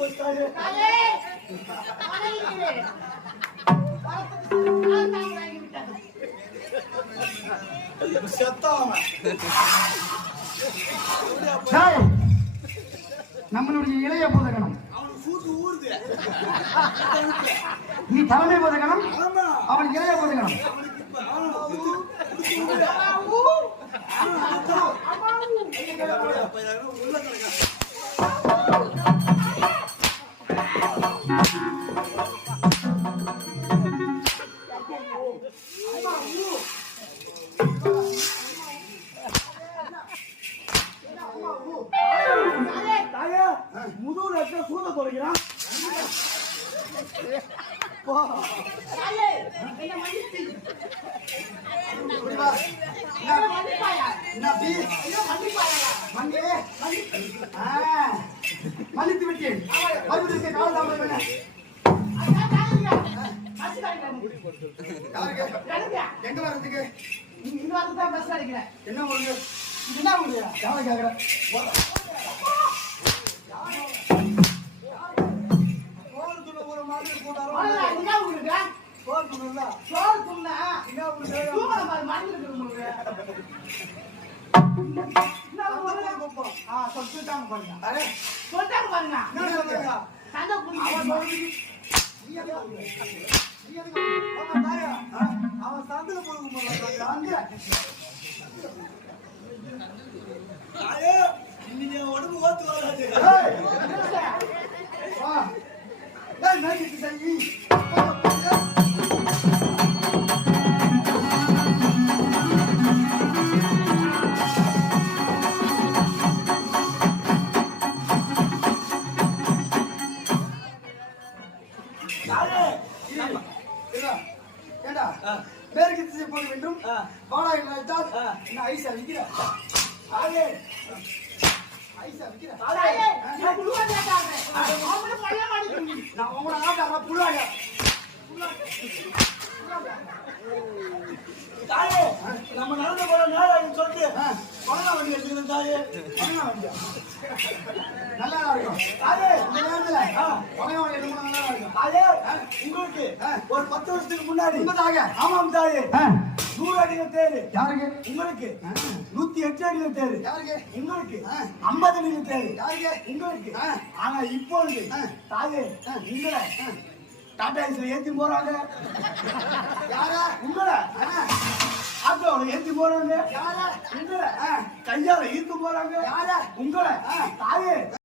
போச்சு நம்மளுடைய இளைய போதகனம் ஊருது நீ தலைமை போதகனம் அவன் இளைய போதகனம் முதுகுல சூத தொடங்கிறான் மன்னித்து விட்டேன் மறுபடியும் காலதாமதம் எங்க வர்றதுக்கு இங்க வரதான் பஸ் அடிக்கிறேன் என்ன ஒண்ணு என்ன முடியா யாரை கேக்குற ஒரு மாதிரி போட்டாரோ என்ன உங்களுக்கு சோறு துணுல்ல சோறு துண்ணா என்ன உங்களுக்கு தூங்கல மாதிரி மறந்து இருக்கு உங்களுக்கு சொல்லிட்டாங்க பாருங்க அரே சொல்லிட்டாங்க பாருங்க என்ன சொல்றீங்க சண்டை அவன் சந்தில போடுங்க இன்னைக்கு உடம்பு ஓத்து வராது பேருக்கு திசை போக வேண்டும் வாடா என்றால் என்ன ஐசா விற்கிற ஐசா விற்கிற நான் உங்களை நாட்டாங்க புள்ளாங்க தாயே நம்ம நடந்து போற நேரம் சொல்லிட்டு பணம் வண்டி எடுத்துக்கணும் தாயே பணம் வண்டியா நல்லா இருக்கும் தாயே இந்த நேரத்துல பணம் வண்டி எடுக்கணும் நல்லா இருக்கும் தாயே உங்களுக்கு ஒரு 10 வருஷத்துக்கு முன்னாடி உண்மைதாக ஆமாம் தாயே 100 அடிகள் தேரு யாருக்கு உங்களுக்கு 108 அடிகள் தேரு யாருக்கு உங்களுக்கு 50 அடிகள் தேரு யாருக்கு உங்களுக்கு ஆனா இப்பொழுது தாயே உங்களை டாடா ஏசில ஏத்தி போறாங்க யாரா உங்களை ஆட்டோல ஏத்தி போறாங்க யாரா உங்களை கையால ஈர்த்து போறாங்க யாரா உங்களை தாயே